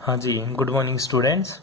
हाँ जी, good morning students.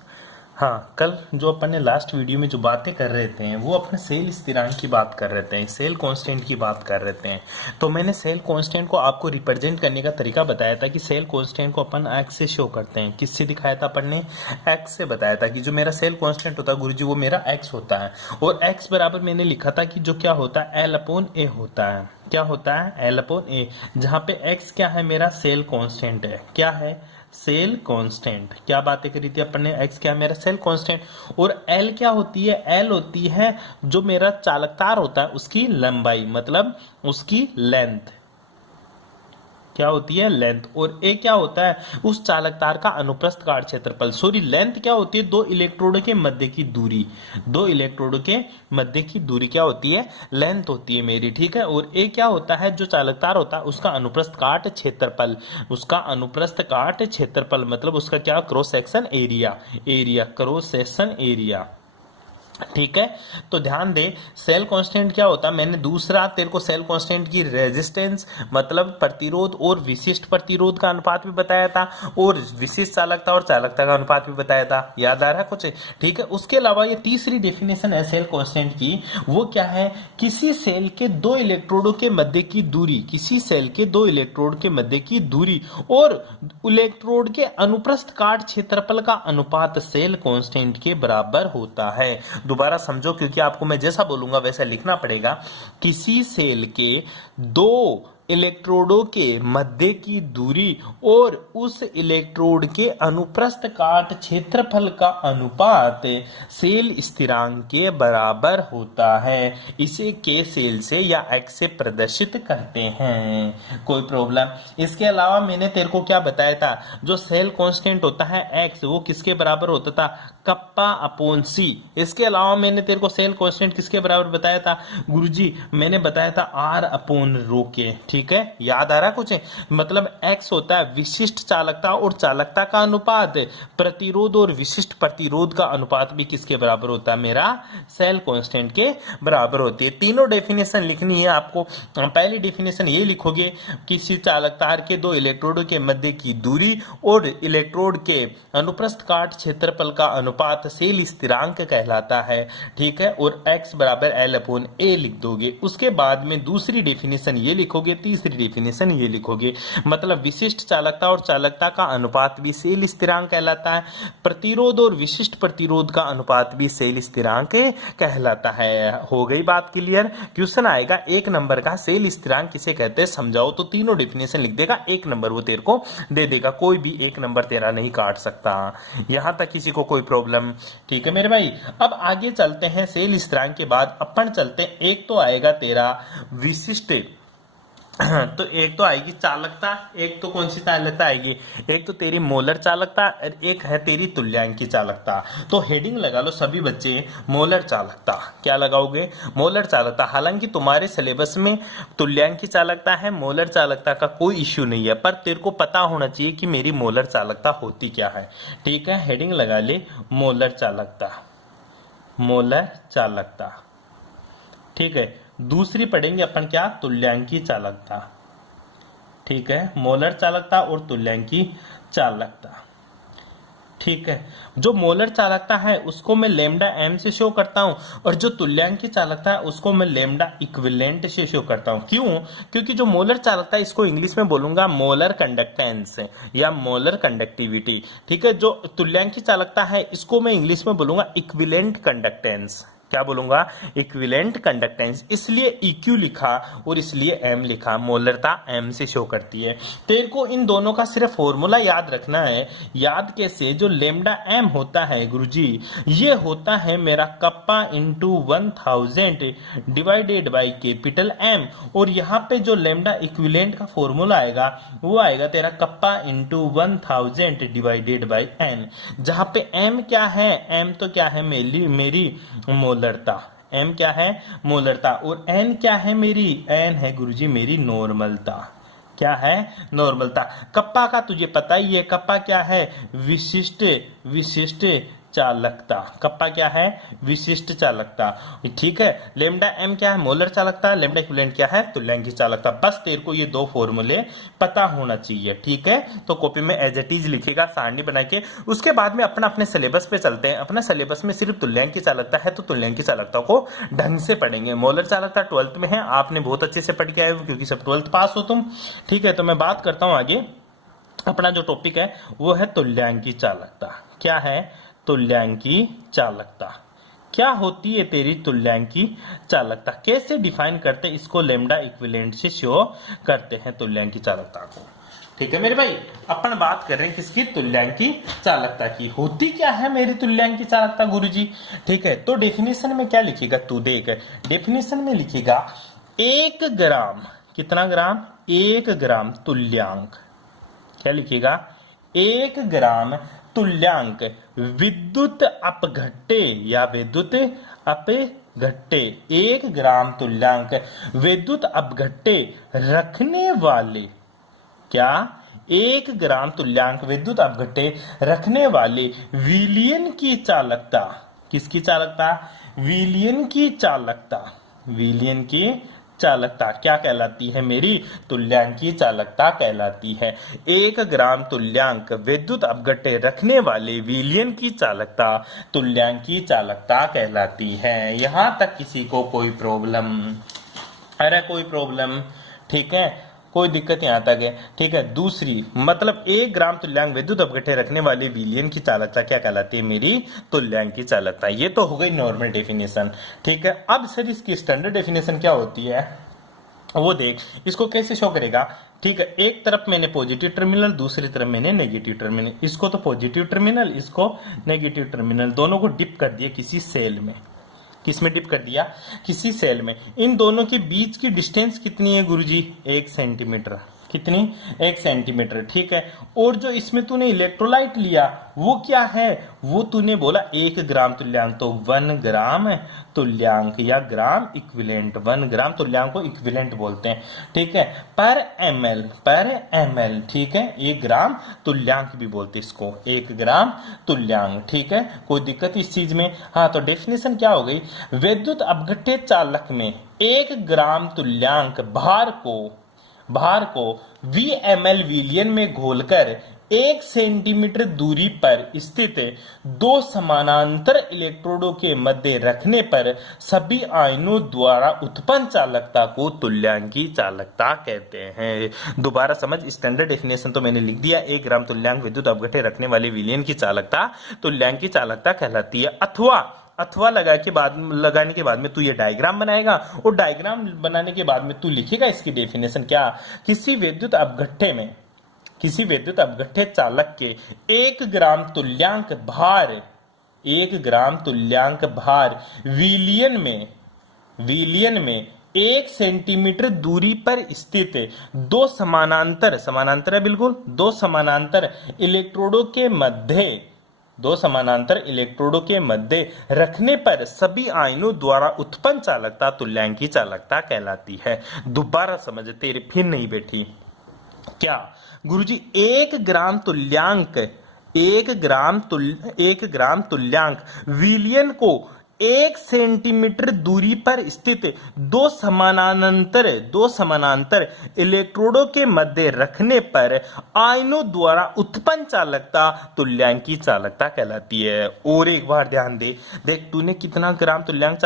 हाँ, कल जो अपन ने लास्ट वीडियो में जो बातें कर रहे थे वो अपने सेल स्थिरांक की बात कर रहे थे, सेल कांस्टेंट की बात कर रहे थे। तो मैंने सेल कांस्टेंट को आपको रिप्रेजेंट करने का तरीका बताया था कि सेल कांस्टेंट को अपन एक्स से शो करते हैं। किससे दिखाया था अपन ने? एक्स से बताया था कि जो मेरा सेल कांस्टेंट होता है गुरुजी वो मेरा एक्स होता है। और एक्स बराबर मैंने लिखा था कि जो क्या होता है एल अपॉन ए होता है। क्या होता है? एल अपॉन ए। जहाँ पे एक्स क्या है? मेरा सेल कांस्टेंट है। क्या है? Cell constant. क्या बातें करी थी अपन ने? एक्स क्या है? मेरा सेल कांस्टेंट। और एल क्या होती है? एल होती है जो मेरा चालकतार होता है उसकी लंबाई, मतलब उसकी लेंथ। क्या होती है? लेंथ। और ए क्या होता है? उस चालकतार का अनुप्रस्थ काट क्षेत्रफल। सॉरी, लेंथ क्या होती है? दो इलेक्ट्रोड के मध्य की दूरी। दो इलेक्ट्रोड के मध्य की दूरी क्या होती है? लेंथ होती है मेरी, ठीक है। और ए क्या होता है? जो चालकतार होता है उसका अनुप्रस्थ काट क्षेत्रफल। उसका अनुप्रस्थ काट क्षेत्रफल मतलब उसका क्या? Cross section area. Area, cross section area. ठीक है। तो ध्यान दे, सेल कांस्टेंट क्या होता है? मैंने दूसरा तेरे को सेल कांस्टेंट की रेजिस्टेंस मतलब प्रतिरोध और विशिष्ट प्रतिरोध का अनुपात भी बताया था, और विशिष्ट चालकता और चालकता का अनुपात भी बताया था। याद आ रहा है कुछ? ठीक है। उसके अलावा ये तीसरी डेफिनेशन है सेल कांस्टेंट की। वो क्या है? किसी सेल के दो इलेक्ट्रोडों के मध्य की दूरी, किसी सेल के दो इलेक्ट्रोड के मध्य की दूरी और इलेक्ट्रोड के अनुप्रस्थ काट क्षेत्रफल का अनुपात सेल कांस्टेंट के बराबर होता है। दोबारा समझो, क्योंकि आपको मैं जैसा बोलूंगा वैसा लिखना पड़ेगा। किसी सेल के दो इलेक्ट्रोडों के मध्य की दूरी और उस इलेक्ट्रोड के अनुप्रस्थ काट क्षेत्रफल का अनुपात सेल स्थिरांक के बराबर होता है। इसे के सेल से या एक्स से प्रदर्शित करते हैं। कोई प्रॉब्लम? इसके अलावा मैंने तेरे को क्या बताया था? जो सेल कांस्टेंट होता है एक्स, वो किसके बराबर होता था? कप्पा अपॉन सी। इसके अलावा मैंने तेरे को सेल कांस्टेंट किसके बराबर बताया था गुरुजी? मैंने बताया था आर अपॉन रो के। ठीक है, याद आ रहा कुछ? मतलब एक्स होता है विशिष्ट चालकता और चालकता का अनुपात, प्रतिरोध और विशिष्ट प्रतिरोध का अनुपात भी किसके बराबर होता है? मेरा सेल कांस्टेंट के बराबर होती है। तीनों डेफिनेशन लिखनी है आपको। पहली डेफिनेशन ये लिखोगे, किसी चालकतार के दो इलेक्ट्रोडों के मध्य की दूरी और इलेक्ट्रोड के अनुप्रस्थ काट क्षेत्रफल का अनुपात सेल स्थिरांक कहलाता है। ठीक है। और x बराबर एल अपॉन ए लिख दोगे। उसके बाद में दूसरी डेफिनेशन ये लिखोगे, तीसरी डेफिनेशन ये लिखोगे। मतलब विशिष्ट चालकता और चालकता का अनुपात भी सेल स्थिरांक कहलाता है, प्रतिरोध और विशिष्ट प्रतिरोध का अनुपात भी सेल स्थिरांक कहलाता है। हो गई बात क्लियर? क्वेश्चन आएगा 1 नंबर का, सेल स्थिरांक किसे कहते हैं समझाओ, तो तीनों डेफिनेशन लिख देगा, 1 नंबर वो तेरे को दे देगा। कोई भी 1 नंबर तेरा नहीं काट सकता। यहां तक किसी को कोई प्रॉब्लम? ठीक है मेरे भाई। अब आगे चलते हैं। सेल स्थिरांक के बाद अपन चलते हैं, एक तो आएगा तेरा विशिष्ट तो एक तो आएगी चालकता, एक तो कौन सी चालकता आएगी? एक तो तेरी मोलर चालकता और एक है तेरी तुल्यांकी चालकता। तो हेडिंग लगा लो सभी बच्चे, मोलर चालकता। क्या लगाओगे? मोलर चालकता। हालांकि तुम्हारे सिलेबस में तुल्यांकी चालकता है, मोलर चालकता का कोई इश्यू नहीं है, पर तेरे को पता होना चाहिए कि मेरी मोलर चालकता होती क्या है। ठीक है, हेडिंग लगा ले मोलर चालकता। मोलर चालकता। ठीक है। दूसरी पढ़ेंगे अपन क्या? तुल्यांकी चालकता। ठीक है, मोलर चालकता और तुल्यांकी चालकता। ठीक है। जो मोलर चालकता है उसको मैं लेमडा एम से शो करता हूं, और जो तुल्यांकी चालकता है उसको मैं लेमडा इक्विवेलेंट से शो करता हूं। क्यों? क्योंकि जो मोलर चालकता है इसको इंग्लिश में बोलूंगा मोलर कंडक्टेंस या मोलर कंडक्टिविटी। ठीक है। जो तुल्यांकी चालकता है इसको मैं इंग्लिश में बोलूंगा इक्विवेलेंट कंडक्टेंस। क्या बोलूंगा? Equivalent conductance. इसलिए इक्यू लिखा और इसलिए एम लिखा, मोलरता एम से शो करती है। तेरे को इन दोनों का सिर्फ फॉर्मूला याद रखना है। याद कैसे? जो लेमडा एम होता है गुरुजी, ये होता है मेरा kappa into 1000 divided by capital M. और यहाँ पे जो लेमडा इक्विवेलेंट का फॉर्मूला आएगा वो आएगा तेरा kappa into 1000 divided by N. जहां पे एम क्या है? एम तो क्या है? मेरी मोलरता। एम क्या है? मोलरता। और एन क्या है मेरी? एन है गुरुजी मेरी नॉर्मलता। क्या है? नॉर्मलता। कप्पा का तुझे पता ही है, कप्पा क्या है? विशिष्ट विशिष्ट चालकता। कप्पा क्या है? विशिष्ट चालकता। ठीक है, लेमडा एम क्या है? मोलर चालकता। लेमडा इक्विवेलेंट क्या है? तुल्यांकी चालकता। बस तेरे को ये दो फॉर्मूले पता होना चाहिए। ठीक है, तो कॉपी में एज इट इज लिखेगा सारणी बना के। उसके बाद में अपने सिलेबस पे चलते हैं। अपना सिलेबस में सिर्फ तुल्यांकी चालकता है, तो तुल्यांकी चालकता को ढंग से पढ़ेंगे। मोलर चालकता 12th में है, आपने बहुत अच्छे से पढ़ के आए हो क्योंकि सब 12th पास हो तुम। ठीक है, तो मैं बात करता हूं आगे। अपना जो टॉपिक है वो है तुल्यांकी चालकता। क्या है? तुल्यांकी चालकता। क्या होती है तेरी तुल्यांकी चालकता? कैसे डिफाइन करते हैं इसको? लेमडा इक्विवेलेंट से शो करते हैं तुल्यांकी चालकता को। ठीक है मेरे भाई, अपन बात कर रहे हैं किसकी? तुल्यांकी चालकता की। होती क्या है मेरी तुल्यांकी चालकता गुरुजी? ठीक है, तो डेफिनेशन में क्या लिखेगा तू देख। डेफिनेशन में लिखेगा 1 ग्राम, कितना ग्राम? 1 ग्राम तुल्यांक। क्या लिखेगा? 1 ग्राम तुल्यांक विद्युत अपघट्टे या विद्युत अपघट्टे। 1 ग्राम तुल्यांक विद्युत अपघट्टे रखने वाले, क्या? 1 ग्राम तुल्यांक विद्युत अपघट्टे रखने वाले विलयन की चालकता। किसकी चालकता? विलयन की चालकता। विलयन की चालकता क्या कहलाती है मेरी? तुल्यांकी चालकता कहलाती है। 1 ग्राम तुल्यांक विद्युत अपघट्टे रखने वाले विलयन की चालकता तुल्यांकी चालकता कहलाती है। यहां तक किसी को कोई प्रॉब्लम? अरे कोई प्रॉब्लम? ठीक है, कोई दिक्कत यहां तक है। ठीक है, दूसरी मतलब 1 ग्राम तुल्यांक विद्युत अपघट्टे रखने वाले विलयन की चालकता क्या कहलाती है मेरी? तुल्यांकी चालकता। ये तो हो गई नॉर्मल डेफिनेशन। ठीक है, अब सर इसकी स्टैंडर्ड डेफिनेशन क्या होती है वो देख। इसको कैसे शो करेगा? ठीक है, एक तरफ मैंने पॉजिटिव टर्मिनल, दूसरी तरफ मैंने नेगेटिव टर्मिनल। इसको तो पॉजिटिव टर्मिनल, इसको नेगेटिव टर्मिनल, दोनों को डिप कर दिया किसी सेल में। किसमें डिप कर दिया? किसी सेल में। इन दोनों के बीच की डिस्टेंस कितनी है गुरुजी? 1 सेंटीमीटर। कितनी? 1 सेंटीमीटर। ठीक है, और जो इसमें तूने इलेक्ट्रोलाइट लिया वो क्या है? वो तूने बोला 1 ग्राम तुल्यांक, तो 1 ग्राम तुल्यांक या ग्राम इक्विवेलेंट। 1 ग्राम तुल्यांक को इक्विवेलेंट बोलते हैं। ठीक है, पर एमएल। ठीक है, 1 ग्राम तुल्यांक भी बोलते हैं इसको, 1 ग्राम तुल्यांक। ठीक है, कोई दिक्कत इस चीज में? हाँ, तो डेफिनेशन क्या हो गई? विद्युत अपघट्टे चालक में 1 ग्राम तुल्यांक भार को VML विलयन में घोलकर 1 सेंटीमीटर दूरी पर स्थित 2 समानांतर इलेक्ट्रोडों के मध्य रखने पर सभी आयनों द्वारा उत्पन्न चालकता को तुल्यांकी चालकता कहते हैं। दोबारा समझ, स्टैंडर्ड डेफिनेशन तो मैंने लिख दिया। 1 ग्राम तुल्यांक विद्युत अपघट्टे रखने वाले विलयन की चालकता तुल्यांकी चालकता कहलाती है। अथवा लगाने के बाद में तू ये डायग्राम बनाएगा, और डायग्राम बनाने के बाद में तू लिखेगा इसकी डेफिनेशन। क्या? किसी विद्युत अपघट्टे चालक के 1 ग्राम तुल्यांक भार विलयन में 1 सेंटीमीटर दूरी पर स्थित 2 समानांतर है बिल्कुल, 2 समानांतर इलेक्ट्रोडों के मध्य रखने पर सभी आयनों द्वारा उत्पन्न चालकता तुल्यांकी चालकता कहलाती है। दोबारा समझ, तेरे फिर नहीं बैठी। क्या गुरुजी? 1 ग्राम तुल्यांक विलयन को 1 सेंटीमीटर दूरी पर स्थित 2 समानांतर इलेक्ट्रोडों के मध्य रखने पर आयनों द्वारा उत्पन्न चालकता तुल्यांकी चालकता कहलाती है। और एक बार ध्यान दे, देख तूने कितना ग्राम तुल्यांक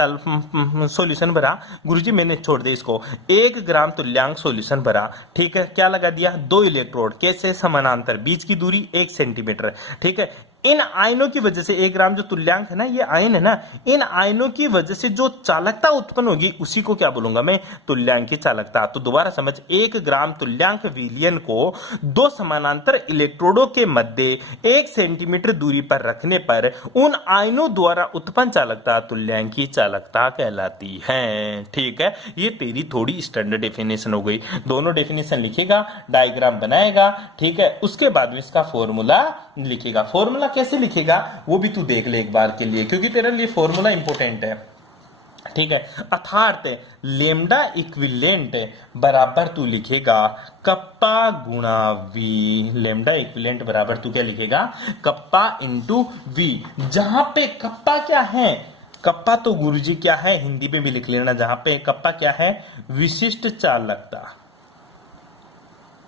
सॉल्यूशन भरा? गुरुजी मैंने छोड़ दे इसको। 1 ग्राम तुल्यांक सॉल्यूशन भरा। ठीक है, क्या लगा दिया? 2 इलेक्ट्रोड। कैसे? समानांतर, बीच की दूरी 1 सेंटीमीटर। ठीक है, इन आयनों की वजह से 1 ग्राम जो तुल्यांक है ना, ये आयन है ना, इन आयनों की वजह से जो चालकता उत्पन्न होगी उसी को क्या बोलूंगा मैं? तुल्यांकी चालकता। तो दोबारा समझ, 1 ग्राम तुल्यांक विलयन को 2 समानांतर इलेक्ट्रोडों के मध्य 1 सेंटीमीटर दूरी पर रखने पर उन आयनों द्वारा उत्पन्न चालकता तुल्यांकी चालकता कहलाती है। ठीक है, ये तेरी थोड़ी स्टैंडर्ड डेफिनेशन हो गई। दोनों डेफिनेशन लिखेगा, डायग्राम बनाएगा। ठीक है, उसके बाद में इसका फॉर्मूला लिखेगा। फॉर्मूला कैसे लिखेगा वो भी तू देख ले एक बार के लिए, क्योंकि तेरे लिए फॉर्मूला इंपॉर्टेंट है। ठीक है। अर्थात लेमडा इक्विवेलेंट बराबर तू लिखेगा कप्पा गुणा वी। लेमडा इक्विवेलेंट बराबर तू क्या लिखेगा, कप्पा इंटू वी। जहां पे कप्पा क्या है, कप्पा तो गुरुजी क्या है, हिंदी में भी लिख लेना, जहां पे कप्पा क्या है, विशिष्ट चालकता।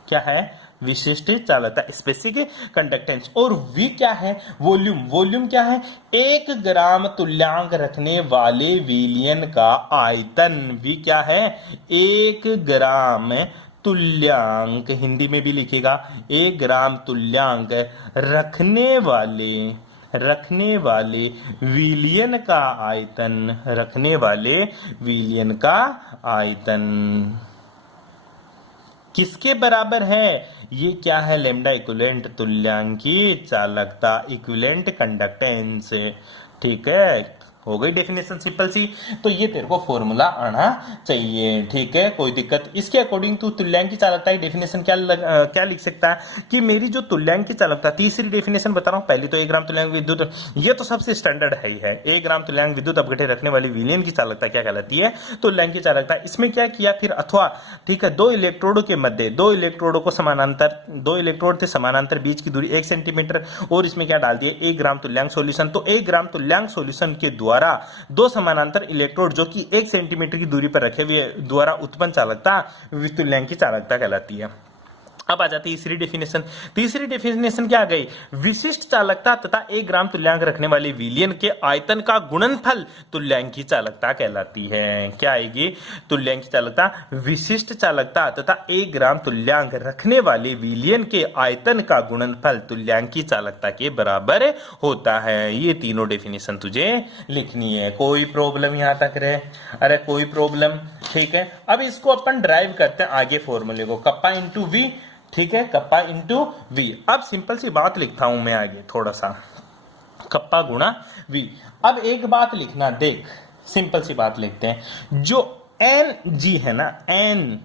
क्या है, विशिष्ट चालकता, स्पेसिफिक कंडक्टेंस। और वी क्या है, वॉल्यूम। वॉल्यूम क्या है, 1 ग्राम तुल्यांक रखने वाले विलयन का आयतन। वी क्या है, 1 ग्राम तुल्यांक, हिंदी में भी लिखेगा 1 ग्राम तुल्यांक रखने वाले विलयन का आयतन, रखने वाले विलयन का आयतन किसके बराबर है, ये क्या है, लेमडा इक्विवेलेंट तुल्यांकी चालकता, इक्विवेलेंट कंडक्टेंस। ठीक है, हो गई डेफिनेशन सिंपल सी। तो ये तेरे को फॉर्मूला आना चाहिए। ठीक है, कोई दिक्कत। इसके अकॉर्डिंग तू तुल्यांकी चालकता की डेफिनेशन क्या लिख सकता है कि मेरी जो तुल्यांकी चालकता, तीसरी डेफिनेशन बता रहा हूं। पहली तो 1 ग्राम तुल्यांक विद्युत, ये तो सबसे स्टैंडर्ड है ही है। 1 ग्राम तुल्यांक विद्युत अपघटे रखने वाली विलयन की चालकता क्या कहलाती है, तुल्यांकी चालकता। इसमें क्या किया फिर, अथवा ठीक है, 2 इलेक्ट्रोडों के मध्य, 2 इलेक्ट्रोडों को समानांतर, 2 इलेक्ट्रोड थे समानांतर, बीच की दूरी 1 सेंटीमीटर, और इसमें क्या डाल दिया, 1 ग्राम तुल्यांक सॉल्यूशन। तो 1 ग्राम तुल्यांक सॉल्यूशन के द्वारा 2 समानांतर इलेक्ट्रोड जो कि 1 सेंटीमीटर की दूरी पर रखे हुए द्वारा उत्पन्न चालकता तुल्यांकी चालकता कहलाती है। अब आ जाती है तीसरी डेफिनेशन। तीसरी डेफिनेशन क्या आ गई, विशिष्ट चालकता तथा 1 ग्राम तुल्यांक रखने वाले विलयन के आयतन का गुणनफल तुल्यांकी चालकता कहलाती है। क्या आएगी, तुल्यांकी चालकता, विशिष्ट चालकता तथा 1 ग्राम तुल्यांक रखने वाले विलयन के आयतन का गुणनफल तुल्यांकी चालकता के बराबर होता है। ये तीनों डेफिनेशन तुझे लिखनी है। कोई प्रॉब्लम यहां तक रहे, अरे कोई प्रॉब्लम, ठीक है। अब इसको अपन ड्राइव करते हैं आगे फॉर्मूले को, कप्पा इंटू वी, ठीक है, कप्पा इंटू वी। अब सिंपल सी बात लिखता हूं मैं आगे थोड़ा सा, कप्पा गुणा वी। अब एक बात लिखना, देख सिंपल सी बात लिखते हैं, जो एन जी है ना, एन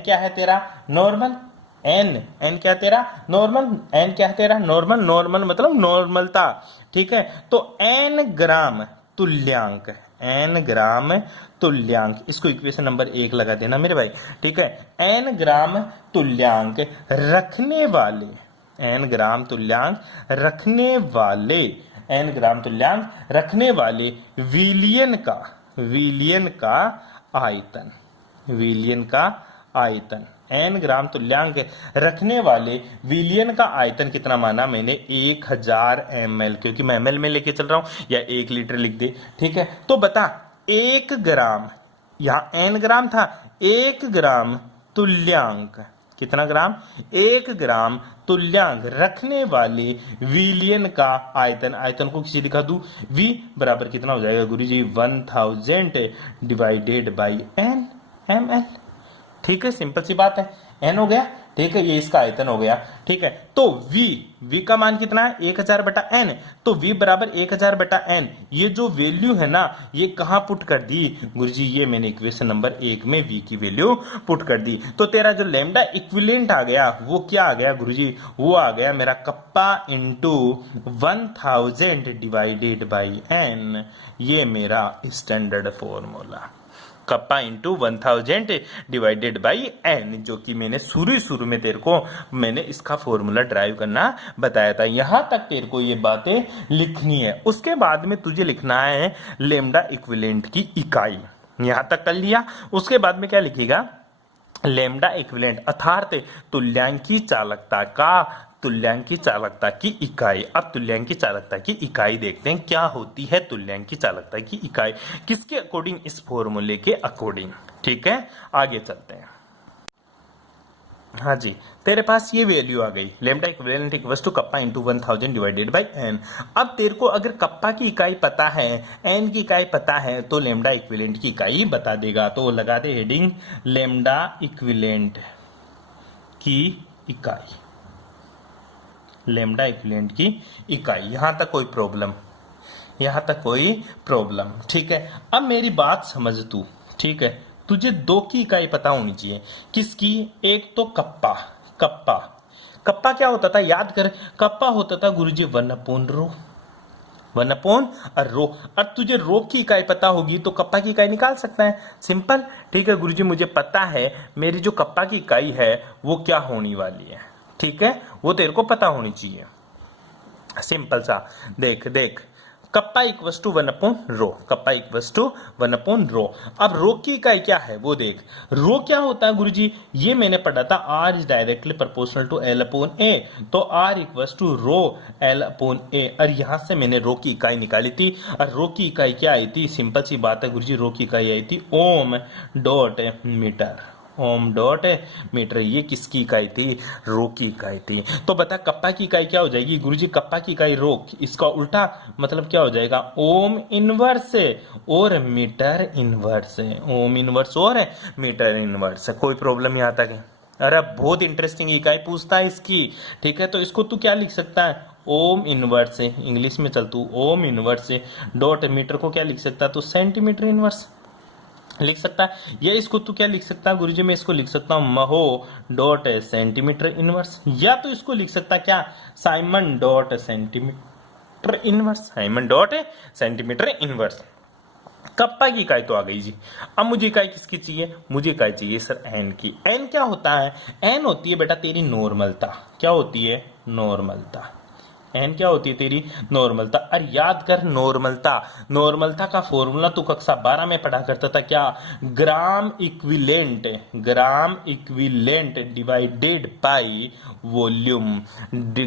क्या है तेरा, नॉर्मल, एन क्या तेरा, नॉर्मल, एन क्या है तेरा, नॉर्मल, नॉर्मल मतलब नॉर्मलता। ठीक है, तो एन ग्राम तुल्यांक, एन ग्राम तुल्यांक, इसको इक्वेशन नंबर 1 लगा देना मेरे भाई। ठीक है, एन ग्राम तुल्यांक रखने वाले, एन ग्राम तुल्यांक रखने वाले, एन ग्राम तुल्यांक रखने वाले विलयन का आयतन, विलयन का आयतन, एन ग्राम तुल्यांक रखने वाले विलयन का आयतन कितना माना मैंने, 1000 ml, क्योंकि मैं ml में लेके चल रहा हूं, या 1 लीटर लिख दे। ठीक है, तो बता 1 ग्राम, यहां n ग्राम था, 1 ग्राम तुल्यांक, कितना ग्राम, 1 ग्राम तुल्यांक रखने वाले विलयन का आयतन, आयतन को किसी लिखा दू, v बराबर कितना हो जाएगा गुरुजी, 1000 डिवाइडेड बाई n ml। ठीक है, सिंपल सी बात है, n हो गया। ठीक है, ये इसका आयतन हो गया। ठीक है, तो v का मान कितना है, 1000 बटा n, तो v बराबर 1000 बटा n। ये जो वैल्यू है ना, ये कहां पुट कर दी गुरुजी, ये मैंने इक्वेशन नंबर 1 में v की वैल्यू पुट कर दी। तो तेरा जो लेमडा इक्विवेलेंट आ गया, वो क्या आ गया गुरुजी, वो आ गया मेरा kappa into 1000 divided by n। ये मेरा standard formula, kappa into 1000 divided by n, जो कि मैंने शुरू में तेरे को मैंने इसका फॉर्मूला ड्राइव करना बताया था। यहां तक तेरे को ये बातें लिखनी है। उसके बाद में तुझे लिखना है लेमडा इक्विवेलेंट की इकाई, यहां तक कर लिया। उसके बाद में क्या लिखेगा, लेमडा इक्विवेलेंट अर्थात तुल्यांकी चालकता का, तुल्यांकी चालकता की इकाई। अब तुल्यांकी चालकता की इकाई देखते हैं क्या होती है, तुल्यांकी चालकता की इकाई किसके अकॉर्डिंग, इस फॉर्मूले के अकॉर्डिंग। ठीक है, आगे चलते हैं। हाँ जी, तेरे पास ये वैल्यू आ गई, lambda equivalent equals to kappa into 1000 divided by n। अब तेरे को अगर कप्पा की इकाई पता है, n की इकाई पता है, तो लेमडा इक्विवेलेंट की इकाई बता देगा। तो लगा दे हेडिंग, लेमडा इक्विवेलेंट की इकाई, लेमडा इक्विवेलेंट की इकाई। यहां तक कोई प्रॉब्लम, यहां तक कोई प्रॉब्लम। ठीक है, अब मेरी बात समझ तू। ठीक है, तुझे 2 की इकाई पता होनी चाहिए, किसकी, एक तो कप्पा, कप्पा क्या होता था, याद कर, कप्पा होता था गुरुजी 1/ρ, वन अपॉन रो। अब तुझे रो की इकाई पता होगी तो कप्पा की इकाई निकाल सकता है, सिंपल। ठीक है गुरुजी, मुझे पता है मेरी जो कप्पा की इकाई है वो क्या होने वाली है। ठीक है, वो तेरे को पता होनी चाहिए, सिंपल सा। देख देख, kappa equals to one upon rho, kappa equals to one upon rho. अब रो की इकाई क्या है वो देख। रो क्या होता है गुरुजी, ये मैंने पढ़ा था, R is directly proportional to L upon A. तो R equals to rho L upon A, और यहां से मैंने रो की इकाई निकाली थी। और रो की इकाई क्या आई थी, सिंपल सी बात है गुरुजी, रो की इकाई आई थी ओम डॉट मीटर, ओम डॉट मीटर। ये किसकी इकाई थी, रो की इकाई थी। तो बता कप्पा की इकाई क्या हो जाएगी गुरुजी, कप्पा की इकाई रो, इसका उल्टा मतलब क्या हो जाएगा, ओम इनवर्स और मीटर इनवर्स, ओम इनवर्स और मीटर इनवर्स। कोई प्रॉब्लम यहां तक है? अरे बहुत इंटरेस्टिंग इकाई पूछता है इसकी। ठीक है, तो इसको तू क्या लिख सकता है, ओम इनवर्स, इंग्लिश में चल तू, ओम इनवर्स डॉट मीटर को क्या लिख सकता है, तो सेंटीमीटर इनवर्स लिख सकता है। या इसको तू क्या लिख सकता है गुरुजी, मैं इसको लिख सकता हूं महो डॉट सेंटीमीटर इनवर्स, या तो इसको लिख सकता क्या, Simon dot centimetre inverse, Simon dot centimetre inverse. Kappa की इकाई तो आ गई जी। अब मुझे इकाई किसकी चाहिए, मुझे इकाई चाहिए सर एन की। एन क्या होता है, एन होती है बेटा तेरी नॉर्मलता। क्या होती है, नॉर्मलता। एन क्या होती है तेरी नॉर्मलता। और याद कर नॉर्मलता, नॉर्मलता का फॉर्मूला तू कक्षा 12 में पढ़ा करता था क्या, gram equivalent, gram equivalent divided by volume,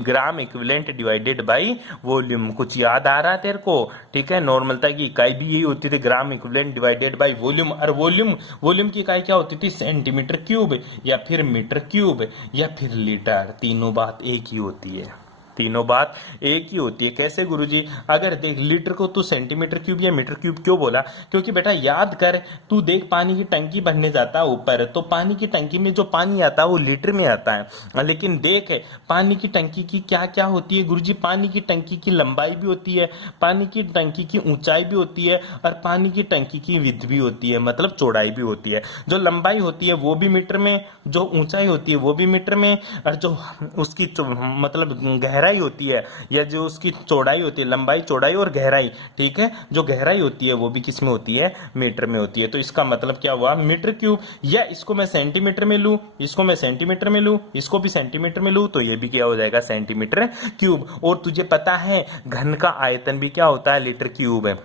gram equivalent divided by volume. कुछ याद आ रहा है तेरे को? ठीक है, नॉर्मलता की इकाई भी यही होती थी, ग्राम इक्विलेंट डिवाइडेड बाय वॉल्यूम। और वॉल्यूम, वॉल्यूम की इकाई क्या होती थी, सेंटीमीटर क्यूब या फिर मीटर क्यूब या फिर लीटर। तीनों बात एक ही होती है, तीनों बात एक ही होती है। कैसे गुरुजी, अगर देख लीटर को तू सेंटीमीटर क्यूब या मीटर क्यूब क्यों बोला, क्योंकि बेटा याद कर, तू देख पानी की टंकी भरने जाता है ऊपर, तो पानी की टंकी में जो पानी आता है वो लीटर में आता है। लेकिन देख पानी की टंकी की क्या क्या होती है गुरुजी, पानी की टंकी की लंबाई भी होती है, पानी की टंकी की ऊंचाई भी होती है, और पानी की टंकी की विड्थ भी होती है, मतलब चौड़ाई भी होती है। जो लंबाई होती है वो भी मीटर में, जो ऊंचाई होती है वो भी मीटर में, और जो उसकी मतलब गहराई होती है, या जो उसकी चौड़ाई होती है, लंबाई चौड़ाई और गहराई, ठीक है, जो गहराई होती है वो भी किस में होती है, मीटर में होती है। तो इसका मतलब क्या हुआ, मीटर क्यूब। या इसको मैं सेंटीमीटर में लूं, इसको मैं सेंटीमीटर में लूं, इसको भी सेंटीमीटर में लूं, तो ये भी क्या हो जाएगा, सेंटीमीटर क्यूब। और तुझे पता है घन का आयतन भी क्या होता है, लीटर क्यूब है।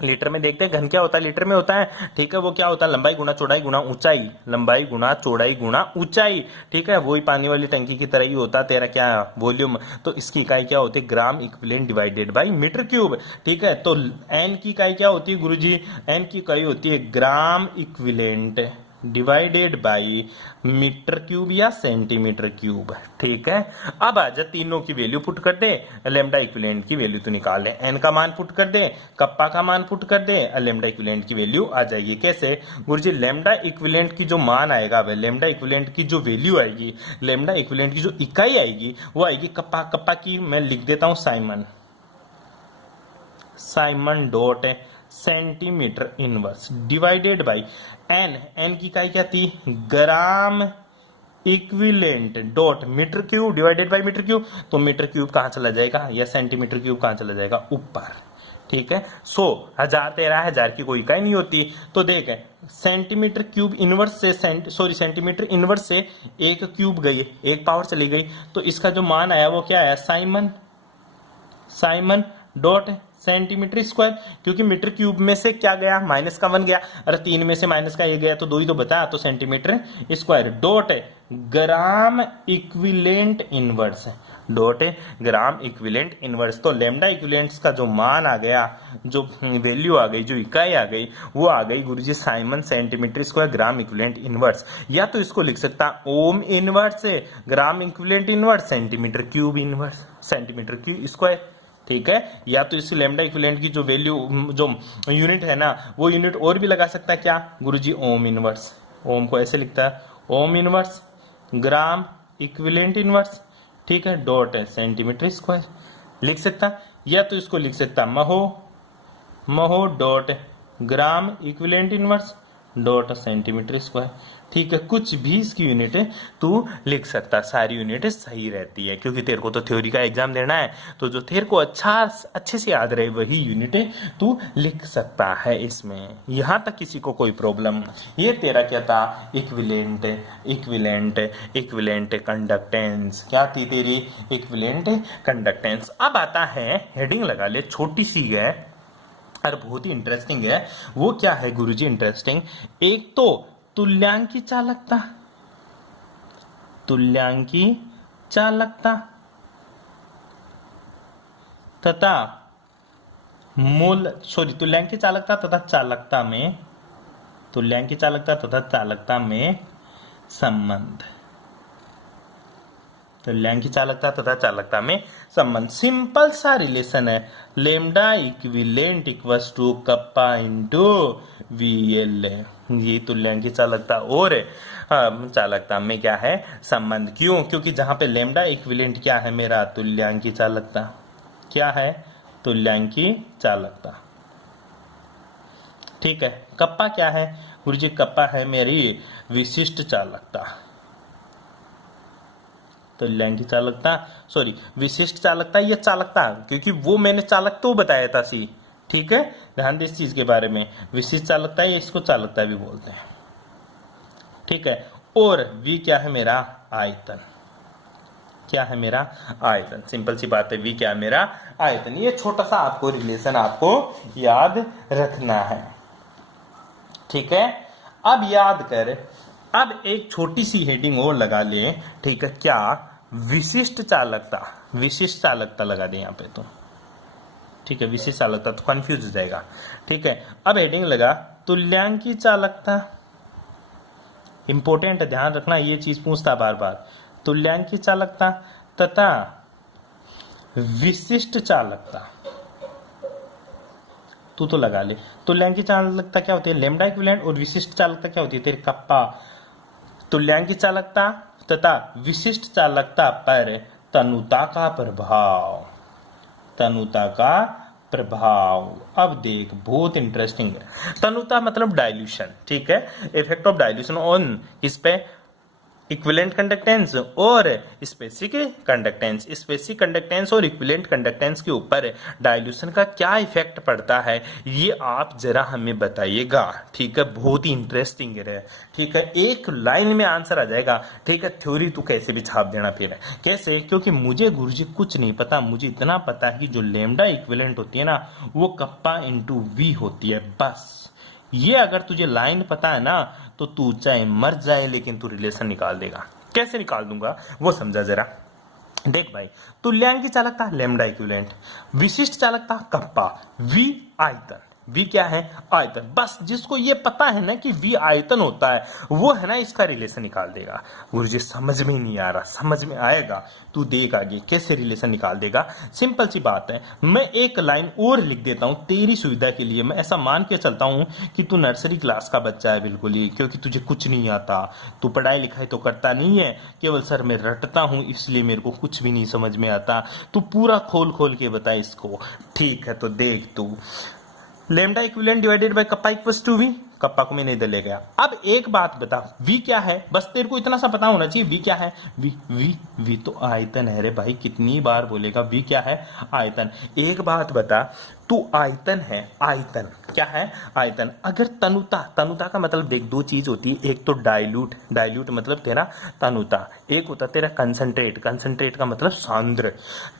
लीटर में देखते हैं घन क्या होता है, लीटर में होता है। ठीक है, वो क्या होता है, लंबाई गुना चौड़ाई गुना ऊंचाई, लंबाई गुना चौड़ाई गुना ऊंचाई। ठीक है, वही पानी वाली टंकी की तरह ही होता है तेरा क्या, वॉल्यूम। तो इसकी इकाई क्या होती है, gram equivalent divided by metre cube. ठीक है, तो एन की इकाई क्या होती है गुरुजी, एन की इकाई होती है gram equivalent divided by metre cube या सेंटीमीटर क्यूब। ठीक है, अब आजा तीनों की वैल्यू पुट कर दे, लेमडा इक्विवेलेंट की वैल्यू तो निकाल ले, एन का मान पुट कर दे, कप्पा का मान पुट कर दे, लेमडा इक्विवेलेंट की वैल्यू आ जाएगी। कैसे गुरुजी, लेमडा इक्विवेलेंट की जो मान आएगा वह लेमडा इक्विवेलेंट की जो वैल्यू आएगी, लेमडा इक्विवेलेंट की जो इकाई आएगी वो आएगी कप्पा, कप्पा की मैं लिख देता हूं siemens, siemens dot centimetre inverse divided by N, N की इकाई क्या थी, gram equivalent dot metre cube divided by metre cube. तो मीटर क्यूब कहां चला जाएगा या सेंटीमीटर क्यूब कहां चला जाएगा, ऊपर। ठीक है, 100 हजार तेरा हजार की कोई इकाई नहीं होती। तो देख सेंटीमीटर क्यूब इनवर्स से सेंटीमीटर इनवर्स से एक क्यूब गई, एक पावर चली गई, तो इसका जो मान आया वो क्या आया, Simon, siemens dot centimetre square. क्योंकि मीटर क्यूब में से क्या गया, माइनस का 1 गया, अरे 3 में से माइनस का 1 गया तो 2 ही तो बता, तो centimetre square dot gram equivalent inverse, dot gram equivalent inverse. तो लेमडा इक्विवेलेंट्स का जो मान आ गया, जो वैल्यू आ गई, जो इकाई आ गई, वो आ गई गुरुजी siemens centimetre square gram equivalent inverse. या तो इसको लिख सकता ohm inverse gram equivalent inverse centimetre cube inverse, centimetre cube square. ठीक है, या तो इस लेमडा इक्विवेलेंट की जो वैल्यू, जो यूनिट है ना, वो यूनिट और भी लगा सकता है क्या गुरुजी, ओम इनवर्स। ओम को ऐसे लिखता है, ओम इनवर्स ग्राम इक्विवेलेंट इनवर्स, ठीक है, डॉट है सेंटीमीटर स्क्वायर लिख सकता। या तो इसको लिख सकता mho, mho dot gram equivalent inverse dot centimetre square. ठीक है, कुछ भी इसकी यूनिट तू लिख सकता, सारी यूनिट सही रहती है, क्योंकि तेरे को तो थ्योरी का एग्जाम देना है, तो जो तेरे को अच्छे से याद रहे वही यूनिट तू लिख सकता है इसमें। यहाँ तक किसी को कोई प्रॉब्लम? ये तेरा क्या था? Equivalent equivalent conductance. क्या थी तेरी? Equivalent conductance. अब आता है, हेडिंग लगा ले, छोटी सी है और बहुत ही इंटरेस्टिंग है। वो क्या है गुरुजी इंटरेस्टिंग? एक तो तुल्यांकी चालकता, तुल्यांकी चालकता तथा तुल्यांकी चालकता तथा चालकता में, तुल्यांकी चालकता तथा चालकता में संबंध, तुल्यांकी चालकता तथा चालकता में संबंध। सिंपल सा रिलेशन है, lambda equivalent equals to kappa into VL. ये तुल्यांकी चालकता और चालकता में क्या है? संबंध। क्यों? क्योंकि जहां पे लेमडा इक्विवेलेंट क्या है मेरा? तुल्यांकी चालकता। क्या है? तुल्यांकी चालकता। ठीक है, कप्पा क्या है गुरुजी? कप्पा है मेरी विशिष्ट चालकता। तुल्यांकी चालकता, विशिष्ट चालकता या चालकता, क्योंकि वो मैंने चालक तो बताया था सी। ठीक है, ध्यान दे इस चीज के बारे में। विशिष्ट चालकता या इसको चालकता भी बोलते हैं। ठीक है, और V क्या है मेरा? आयतन। क्या है मेरा? आयतन। सिंपल सी बात है, V क्या है मेरा? आयतन। ये छोटा सा आपको रिलेशन आपको याद रखना है। ठीक है, अब याद कर, अब एक छोटी सी हेडिंग और लगा ले। ठीक है, क्या? विशिष्ट चालकता। विशिष्ट चालकता लगा दे यहाँ पे तो। ठीक है, विशिष्ट चालकता, तो कंफ्यूज हो जाएगा। ठीक है, अब हेडिंग लगा तुल्यांकी चालकता। इंपॉर्टेंट है, ध्यान रखना, ये चीज पूछता बार बार। तुल्यांकी चालकता तथा विशिष्ट चालकता। तू तो लगा ले। तुल्यांकी चालकता क्या होती है? Lambda equivalent. और विशिष्ट चालकता क्या होती है? तेरे कप्पा। तुल्यांकी चालकता तथा विशिष्ट चालकता पर तनुता का प्रभाव, तनुता का प्रभाव। अब देख, बहुत इंटरेस्टिंग है। तनुता मतलब डाइल्यूशन। ठीक है, इफेक्ट ऑफ डाइल्यूशन ऑन इस पे इक्विवेलेंट कंडक्टेंस और स्पेसिफिक कंडक्टेंस। स्पेसिफिक कंडक्टेंस और इक्विवेलेंट कंडक्टेंस के ऊपर डाइल्यूशन का क्या इफेक्ट पड़ता है, ये आप जरा हमें बताइएगा। ठीक है, बहुत ही इंटरेस्टिंग है। ठीक है, एक लाइन में आंसर आ जाएगा। ठीक है, थ्योरी तू कैसे भी छाप देना फिर। कैसे? क्योंकि मुझे गुरुजी कुछ नहीं पता, मुझे इतना पता है कि जो लेमडा इक्विवेलेंट होती है ना, वो कप्पा इंटू वी होती है, बस। ये अगर तुझे लाइन पता है ना, तो तू चाहे मर जाए लेकिन तू रिलेशन निकाल देगा। कैसे निकाल दूंगा वो समझा जरा। देख भाई, तुल्यांकी चालकता लेमडा इक्विवेलेंट, विशिष्ट चालकता कप्पा, V आयतन। V क्या है? आयतन। बस जिसको ये पता है ना कि V आयतन होता है, वो है ना इसका रिलेशन निकाल देगा। गुरुजी समझ में ही नहीं आ रहा, समझ में आएगा, तू देख आगे कैसे रिलेशन निकाल देगा। सिंपल सी बात है, मैं एक लाइन और लिख देता हूं तेरी सुविधा के लिए। मैं ऐसा मान के चलता हूं कि तू नर्सरी क्लास का बच्चा है बिल्कुल ही, क्योंकि तुझे कुछ नहीं आता, तू पढ़ाई लिखाई तो करता नहीं है, केवल सर मैं रटता हूं इसलिए मेरे को कुछ भी नहीं समझ में आता। तू पूरा खोल खोल के बता इसको। ठीक है, तो देख तू, lambda equivalent divided by kappa equals to V। Kappa को मैंने इधर ले गया। अब एक बात बता, V क्या है? बस तेरे को इतना सा पता होना चाहिए, V क्या है? V तो आयतन है रे भाई, कितनी बार बोलेगा? V क्या है? आयतन। एक बात बता, तू आयतन है, आयतन क्या है? आयतन। अगर तनुता, तनुता का मतलब देख, दो चीज होती है, एक तो डाइल्यूट, डाइल्यूट मतलब तेरा तनुता, एक होता तेरा कंसंट्रेट, कंसंट्रेट का मतलब सांद्र।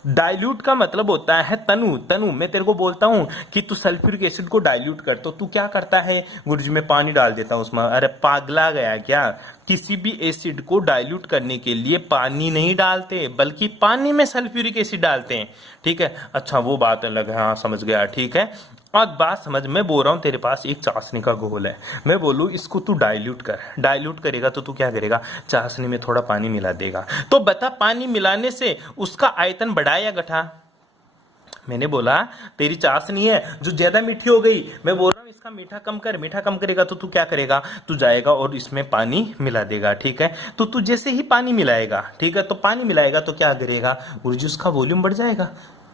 डाइल्यूट का मतलब होता है तनु, तनु। मैं तेरे को बोलता हूं कि तू सल्फ्यूरिक एसिड को डाइल्यूट कर, तो तू क्या करता है? गुरुजी में पानी डाल देता हूं उसमें। अरे पागला गया क्या? किसी भी एसिड को डाइल्यूट करने के लिए पानी नहीं डालते, बल्कि पानी में सल्फ्यूरिक एसिड डालते हैं। ठीक है, अच्छा वो बात अलग है, हाँ समझ गया। ठीक है, अब बात समझ। मैं बोल रहा हूं तेरे पास एक चाशनी का घोल है, मैं बोलूं इसको तू डाइल्यूट कर। डाइल्यूट करेगा तो तू क्या करेगा? चाशनी में थोड़ा पानी मिला देगा। तो बता, पानी मिलाने से उसका आयतन बढ़ा या घटा? मैंने बोला तेरी चाशनी है जो ज्यादा मीठी हो गई, मैं बोल रहा हूँ इसका मीठा कम कर। मीठा कम करेगा तो तू क्या करेगा? तू जाएगा और इसमें पानी मिला देगा। ठीक है, तो तू जैसे ही पानी मिलाएगा, ठीक है, तो पानी मिलाएगा तो क्या करेगा? गुरुजी उसका वॉल्यूम बढ़ जाएगा।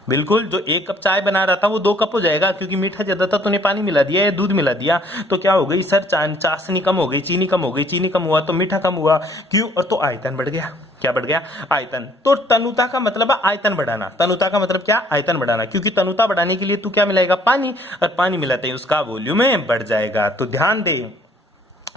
बिल्कुल, जो 1 कप चाय बना रहा था वो 2 कप हो जाएगा, क्योंकि मीठा ज्यादा था, तूने पानी मिला दिया या दूध मिला दिया, तो क्या हो गई सर, चाशनी कम हो गई, चीनी कम हो गई, चीनी कम हुआ तो मीठा कम हुआ, क्यों, और तो आयतन बढ़ गया। क्या बढ़ गया? आयतन। तो तनुता का मतलब है आयतन बढ़ाना। तनुता का मतलब क्या? आयतन बढ़ाना, क्योंकि तनुता बढ़ाने के लिए तू क्या मिलाएगा? पानी, और पानी मिलाते ही उसका वॉल्यूम बढ़ जाएगा। तो ध्यान दे,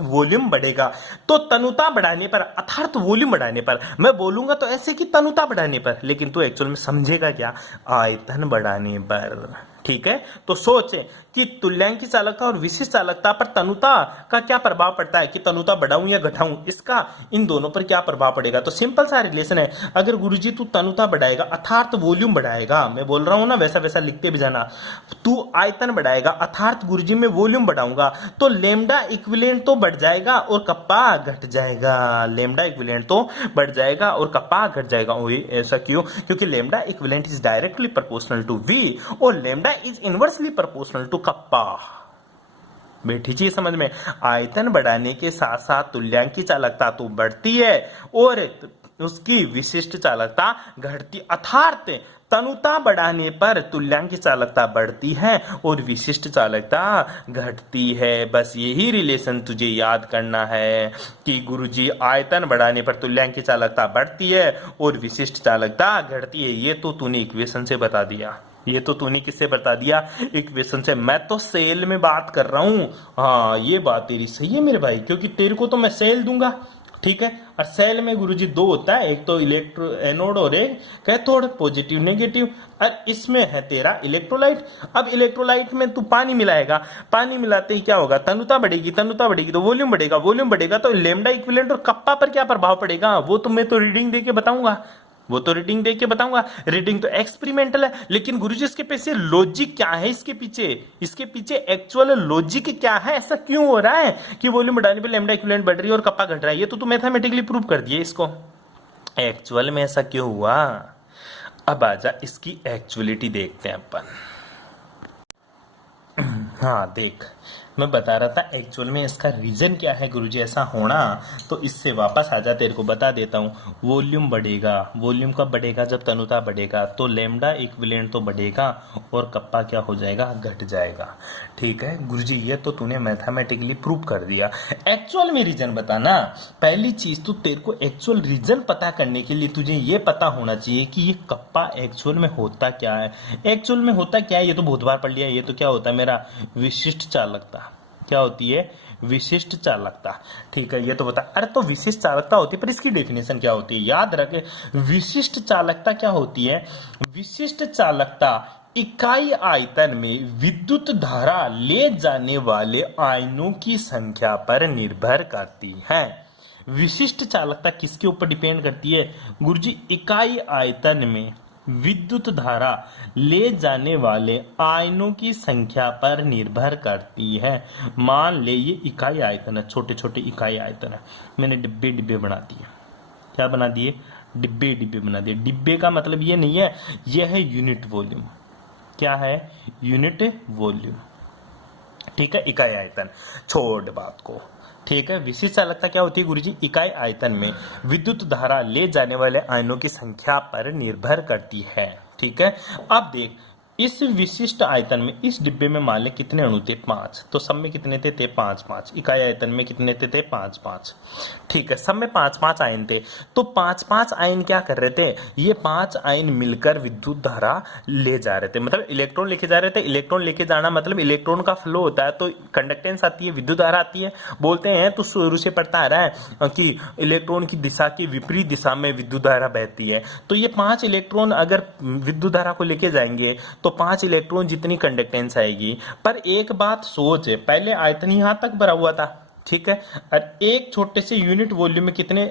वॉल्यूम बढ़ेगा तो तनुता बढ़ाने पर, अर्थात वॉल्यूम बढ़ाने पर, मैं बोलूंगा तो ऐसे कि तनुता बढ़ाने पर, लेकिन तू एक्चुअल में समझेगा क्या? आयतन बढ़ाने पर। ठीक है, तो सोचे कि तुल्यांकी चालकता और विशिष्ट चालकता पर तनुता का क्या प्रभाव पड़ता है, कि तनुता बढ़ाऊं या घटाऊं, इसका इन दोनों पर क्या प्रभाव पड़ेगा। तो सिंपल सा रिलेशन है, अगर गुरुजी तू तनुता बढ़ाएगा अर्थात वॉल्यूम बढ़ाएगा, मैं बोल रहा हूं ना वैसा वैसा लिखते भी जाना, तू आयतन बढ़ाएगा अर्थात गुरुजी में वॉल्यूम बढ़ाऊंगा, तो लेमडा इक्विवेलेंट तो बढ़ जाएगा और कप्पा घट जाएगा। लेमडा इक्विवेलेंट तो बढ़ जाएगा और कप्पा घट जाएगा। ऐसा क्यों? क्योंकि lambda equivalent is directly proportional to V और lambda is inversely proportional to kappa. बैठी चीज समझ में? आयतन बढ़ाने के साथ साथ तुल्यांकी चालकता तो बढ़ती है और उसकी विशिष्ट चालकता घटती, अर्थात तनुता बढ़ाने पर तुल्यांकी चालकता बढ़ती है और विशिष्ट चालकता घटती है। बस यही रिलेशन तुझे याद करना है कि गुरुजी आयतन बढ़ाने पर तुल्यांकी चालकता बढ़ती है और विशिष्ट चालकता घटती है। ये तो तूने इक्वेशन से बता दिया। ये तो तूने किससे बता दिया? इक्वेशन से। मैं तो सेल में बात कर रहा हूं। हाँ, ये बात तेरी सही है मेरे भाई, क्योंकि तेरे को तो मैं सेल दूंगा। ठीक है, और सेल में गुरुजी 2 होता है, एक तो इलेक्ट्रो एनोड और एक कैथोड, पॉजिटिव नेगेटिव, और इसमें है तेरा इलेक्ट्रोलाइट। अब इलेक्ट्रोलाइट में तू पानी मिलाएगा, पानी मिलाते ही क्या होगा? तनुता बढ़ेगी, तनुता बढ़ेगी तो वॉल्यूम बढ़ेगा, वॉल्यूम बढ़ेगा तो लेमडा इक्विवेलेंट और कप्पा पर क्या प्रभाव पड़ेगा, वो तो मैं तो रीडिंग दे के बताऊंगा। रीडिंग तो एक्सपेरिमेंटल है, लेकिन गुरुजी इसके पीछे लॉजिक क्या है? इसके पीछे एक्चुअल लॉजिक क्या है? ऐसा क्यों हो रहा है कि वॉल्यूम बढ़ाने पे लैम्डा इक्विवेलेंट बढ़ रही है और कप्पा घट रहा है? ये तो तू मैथमेटिकली प्रूव कर दिए इसको। एक्चुअल में ऐसा क्यों हुआ? अब आजा इसकी एक्चुअलिटी देखते हैं अपन। हाँ देख, मैं बता रहा था एक्चुअल में इसका रीजन क्या है गुरुजी ऐसा होना, तो इससे वापस आजा, तेरे को बता देता हूँ। वॉल्यूम बढ़ेगा, वॉल्यूम कब बढ़ेगा? जब तनुता बढ़ेगा, तो लेमडा इक्विवेलेंट तो बढ़ेगा और कप्पा क्या हो जाएगा? घट जाएगा। ठीक है गुरुजी, ये तो तूने मैथमेटिकली प्रूव कर दिया। एक्चुअल में रीजन बताना। पहली चीज तो तेरे को एक्चुअल रीजन पता करने के लिए तुझे ये पता होना चाहिए कि ये कप्पा एक्चुअल में होता क्या है। एक्चुअल में होता क्या है ये तो बहुत बार पढ़ लिया। ये तो क्या होता है मेरा? विशिष्ट चालकता। क्या होती है? विशिष्ट चालकता। ठीक है, ये तो बता। अरे तो विशिष्ट चालकता होती है, पर इसकी डेफिनेशन क्या होती है? याद रखे, विशिष्ट चालकता क्या होती है? विशिष्ट चालकता इकाई आयतन में विद्युत धारा ले जाने वाले आयनों की संख्या पर निर्भर करती है। विशिष्ट चालकता किसके ऊपर डिपेंड करती है गुरुजी? इकाई आयतन में विद्युत धारा ले जाने वाले आयनों की संख्या पर निर्भर करती है। मान ले ये इकाई आयतन है, छोटे छोटे इकाई आयतन है, मैंने डिब्बे डिब्बे बना दिए। क्या बना दिए? डिब्बे डिब्बे बना दिए। डिब्बे का मतलब ये नहीं है, ये है यूनिट वॉल्यूम। क्या है? Unit volume. ठीक है, इकाई आयतन। छोड़ बात को। ठीक है, विशिष्ट चालकता क्या होती है गुरुजी? इकाई आयतन में विद्युत धारा ले जाने वाले आयनों की संख्या पर निर्भर करती है। ठीक है, अब देख, इस विशिष्ट आयतन में इस डिब्बे में मान ले कितने अणु थे? 5। तो सब में कितने थे? 5 इकाई आयतन में कितने थे? 5। ठीक है, सब में 5 आयन थे। तो 5 आयन क्या कर रहे थे? ये 5 आयन मिलकर विद्युत धारा ले जा रहे थे, मतलब इलेक्ट्रॉन लेके जा रहे थे। इलेक्ट्रॉन लेके जाना मतलब इलेक्ट्रॉन का फ्लो होता है, तो कंडक्टेंस आती है, विद्युत धारा आती है। बोलते हैं तो शुरू से पढ़ता आ रहा है कि इलेक्ट्रॉन की दिशा की विपरीत दिशा में विद्युत धारा बहती है। तो ये 5 इलेक्ट्रॉन अगर विद्युत धारा को लेके जाएंगे तो 5 इलेक्ट्रॉन जितनी कंडक्टेंस आएगी। पर एक बात सोच, पहले आयतन यहां तक भरा हुआ था, ठीक है, और एक छोटे से यूनिट वॉल्यूम में कितने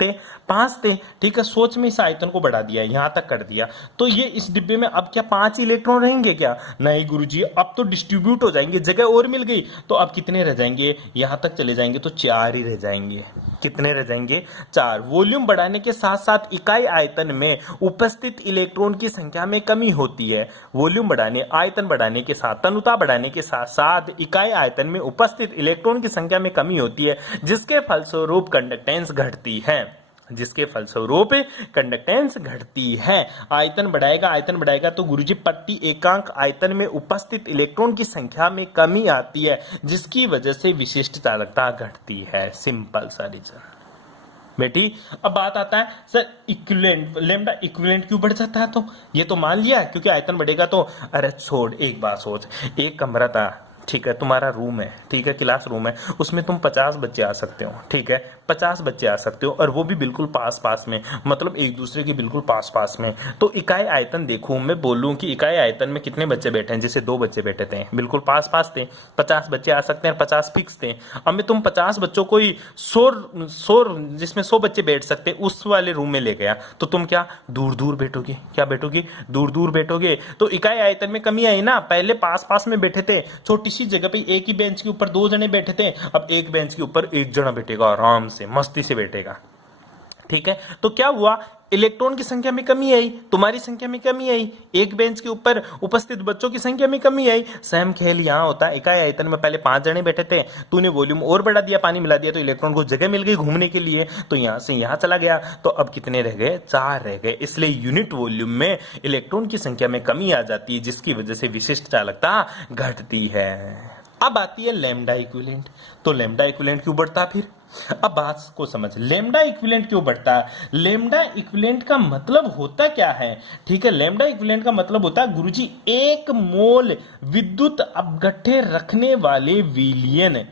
थे? 5 थे। ठीक है, सोच में इस आयतन को बढ़ा दिया, यहां तक कर दिया, तो ये इस डिब्बे में अब क्या 5 इलेक्ट्रॉन रहेंगे क्या? नहीं गुरुजी, अब तो डिस्ट्रीब्यूट हो जाएंगे, जगह और मिल गई। तो अब कितने रह जाएंगे? यहां तक चले जाएंगे तो 4 ही रह जाएंगे। कितने रह जाएंगे? 4। वॉल्यूम बढ़ाने के साथ साथ इकाई आयतन में उपस्थित इलेक्ट्रॉन की संख्या में कमी होती है। वॉल्यूम बढ़ाने, आयतन बढ़ाने के साथ, तनुता बढ़ाने के साथ साथ इकाई आयतन में उपस्थित इलेक्ट्रॉन की संख्या में कमी होती है, जिसके फलस्वरूप कंडक्टेंस घटती है। जिसके फलस्वरूप कंडक्टेंस घटती है। आयतन बढ़ाएगा तो गुरुजी प्रति एकांक आयतन में उपस्थित इलेक्ट्रॉन की संख्या में कमी आती है, जिसकी वजह से विशिष्ट चालकता घटती है। सिंपल सा रीजन बेटी। अब बात आता है सर इक्विवेलेंट, लैम्डा इक्विवेलेंट क्यों बढ़ जाता है? तो ये तो मान लिया क्योंकि आयतन बढ़ेगा तो। अरे छोड़, एक बात सोच, एक कमरा था, ठीक है, तुम्हारा रूम है, ठीक है, क्लास रूम है, उसमें तुम 50 बच्चे आ सकते हो, ठीक है, 50 बच्चे आ सकते हो, और वो भी बिल्कुल पास पास में, मतलब एक दूसरे के बिल्कुल पास पास में। तो इकाई आयतन देखूं, मैं बोलूं कि इकाई आयतन में कितने बच्चे बैठे हैं, जैसे 2 बच्चे बैठे थे, बिल्कुल पास पास थे, 50 बच्चे आ सकते हैं, 50 फिक्स थे। अब मैं तुम 50 बच्चों को ही 100 जिसमें 100 बच्चे बैठ सकते उस वाले रूम में ले गया, तो तुम क्या दूर दूर बैठोगे? क्या बैठोगे? दूर दूर बैठोगे। तो इकाई आयतन में कमी आई ना। पहले पास पास में बैठे थे, छोटी सी जगह पे एक ही बेंच के ऊपर 2 जने बैठे थे, अब एक बेंच के ऊपर 1 जना बैठेगा, आराम से मस्ती से बैठेगा, ठीक है। तो क्या हुआ? इलेक्ट्रॉन की संख्या में कमी आई, तुम्हारी संख्या में कमी आई, एक बेंच के ऊपर उपस्थित बच्चों की संख्या में कमी आई। सेम खेल यहां होता है। इकाई आयतन में पहले 5 जने बैठे थे, तूने वॉल्यूम और बढ़ा दिया, पानी मिला दिया, तो इलेक्ट्रॉन को जगह मिल गई घूमने के लिए, तो यहां से यहां चला गया, तो अब कितने रह गए? 4 रह गए। इसलिए यूनिट वॉल्यूम में इलेक्ट्रॉन की संख्या में कमी आ जाती है, जिसकी वजह से विशिष्ट चालकता घटती है। अब आती है लैम्डा इक्विवेलेंट। तो लैम्डा इक्विवेलेंट क्यों बढ़ता फिर? अब बात को समझ, लैम्डा इक्विवेलेंट क्यों बढ़ता है? लैम्डा इक्विवेलेंट का मतलब होता क्या है? ठीक है, लैम्डा इक्विवेलेंट का मतलब होता है गुरुजी 1 मोल विद्युत अपघट्य रखने वाले विलयन,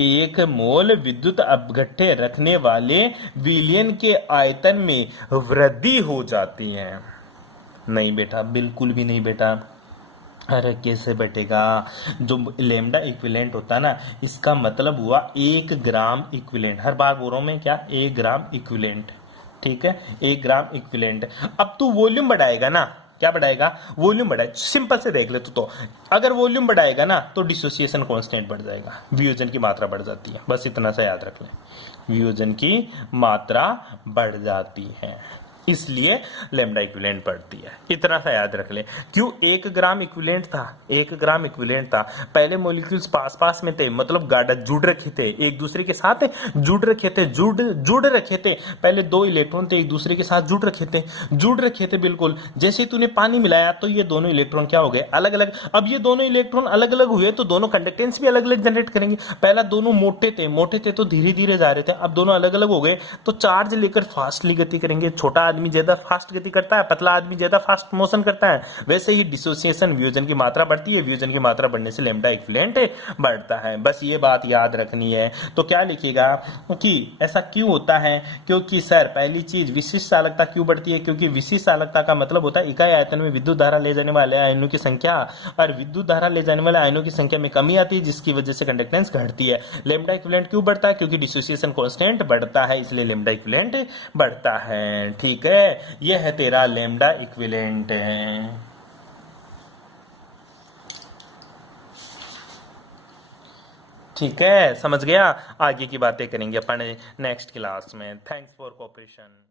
1 मोल विद्युत अपघट्य रखने वाले विलयन के आयतन में वृद्धि हो जाती है। नहीं बेटा, बिल्कुल भी नहीं बेटा। अरे कैसे बैठेगा? जो लैम्डा इक्विवेलेंट होता है ना, इसका मतलब हुआ 1 ग्राम इक्विवेलेंट। हर बार बोल रहा हूं मैं क्या? 1 ग्राम इक्विवेलेंट, ठीक है, 1 ग्राम इक्विवेलेंट। अब तू वॉल्यूम बढ़ाएगा ना, क्या बढ़ाएगा? वॉल्यूम बढ़ाए। सिंपल से देख ले तो अगर वॉल्यूम बढ़ाएगा ना तो डिसोसिएशन कांस्टेंट बढ़ जाएगा, वियोजन की मात्रा बढ़ जाती है। बस इतना सा याद रख ले, वियोजन की मात्रा बढ़ जाती है, इसलिए लैम्डा इक्विवेलेंट बढ़ती है। इतना सा याद रख ले। क्यों? 1 ग्राम इक्विवेलेंट था, 1 ग्राम इक्विवेलेंट था। पहले मॉलिक्यूल्स पास पास में थे, मतलब गाढ़ा जुड़ रखे थे, एक दूसरे के साथ जुड़ रखे थे, जुड़ रखे थे। पहले 2 इलेक्ट्रॉन थे, एक दूसरे के साथ जुड़ रखे थे बिल्कुल। जैसे ही तूने पानी मिलाया तो ये दोनों इलेक्ट्रॉन क्या हो गए? अलग अलग। अब ये दोनों इलेक्ट्रॉन अलग अलग हुए तो दोनों कंडक्टेंस भी अलग अलग जनरेट करेंगे। पहला दोनों मोटे थे तो धीरे धीरे जा रहे थे, अब दोनों अलग अलग हो गए तो चार्ज लेकर फास्टली गति करेंगे। छोटा आदमी ज्यादा फास्ट गति करता है, पतला आदमी ज्यादा फास्ट मोशन करता है। वैसे ही डिसोसिएशन, वियोजन की मात्रा बढ़ती है, वियोजन की मात्रा बढ़ने से लैम्डा इक्विवेलेंट बढ़ता है। बस ये बात याद रखनी है। तो क्या लिखेगा कि ऐसा क्यों होता है? क्योंकि सर पहली चीज, विशिष्ट चालकता क्यों बढ़ती है? क्योंकि विशिष्ट चालकता का मतलब होता है इकाई आयतन में विद्युत धारा ले जाने वाले आयनों की संख्या, और विद्युत धारा ले जाने वाले आयनों की संख्या में कमी आती है, जिसकी वजह से कंडक्टेंस घटती है। लैम्डा इक्विवेलेंट क्यों बढ़ता है? क्योंकि डिसोसिएशन कांस्टेंट बढ़ता है, इसलिए लैम्डा इक्विवेलेंट बढ़ता है। ठीक है, यह है तेरा लैम्डा इक्विवेलेंट। ठीक है, समझ गया? आगे की बातें करेंगे अपन नेक्स्ट क्लास में। Thanks for cooperation.